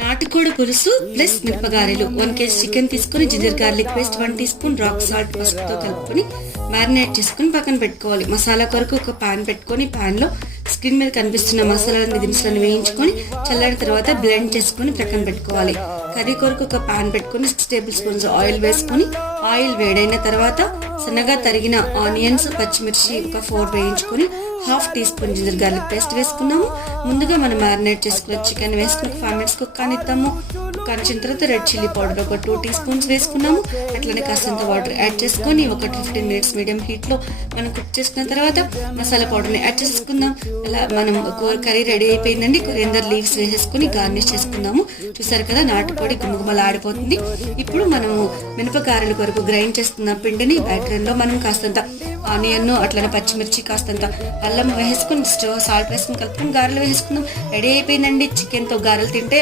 నాటుకోడి పులుసు ప్లస్ మిరపగారెలు 1 కేజీ చికెన్ తీసుకుని ginger garlic paste 1 teaspoon rock salt పసుపుతో కలుపుకొని మ్యారినేట్ చేసుకుని పక్కన పెట్టుకోవాలి. మసాలా కొరకు ఒక పాన్ పెట్టుకొని పాన్లో స్క్రీన్ మీద కనిపిస్తున్న మసాలాలని దినుసులను వేయించుకొని చల్లారిన తర్వాత బ్లెండ్ చేసుకుని పక్కన పెట్టుకోవాలి. కర్రీ కొరకు ఒక పాన్ పెట్టుకొని 6 టేబుల్ స్పూన్స్ ఆయిల్ వేసుకొని ఆయిల్ వేడైన తర్వాత సన్నగా తరిగిన ఆనియన్స్ పచ్చిమిర్చి ఒక 4 వేయించుకొని 1/2 teaspoon ginger garlic paste వేసుకున్నాము. ముందుగా మనం మ్యారినేట్ చేసుకున్న చికెన్ వేసుకుని 5 మినిట్స్ కానిద్దాము. కానిచ్చిన తర్వాత రెడ్ చిల్లీ పౌడర్ ఒక 2 టీ స్పూన్స్ వేసుకున్నాము. అట్లనే కాస్తంత వాటర్ యాడ్ చేసుకొని ఒక 15 మినిట్స్ మీడియం హీట్లో మనం కుక్ చేసుకున్న తర్వాత మసాలా పౌడర్ని యాడ్ చేసుకుందాం. అలా మనం కర్రీ రెడీ అయిపోయిందండి. కొరియండర్ లీవ్స్ వేసేసుకుని గార్నిష్ చేసుకున్నాము. చూసారు కదా, నాటుకోడి గుమగుమలా ఆడిపోతుంది. ఇప్పుడు మనము మినపగారెల కొరకు గ్రైండ్ చేసుకున్న పిండిని బ్యాటర్లో మనం కాస్తంత ఆనియన్ అట్లనే పచ్చిమిర్చి కాస్తంత అల్లం వేసుకుని సాల్ట్ వేసుకుని కలుపుకొని గారెలు వేసుకుందాం. రెడీ అయిపోయిందండి. చికెన్తో గారెలు తింటే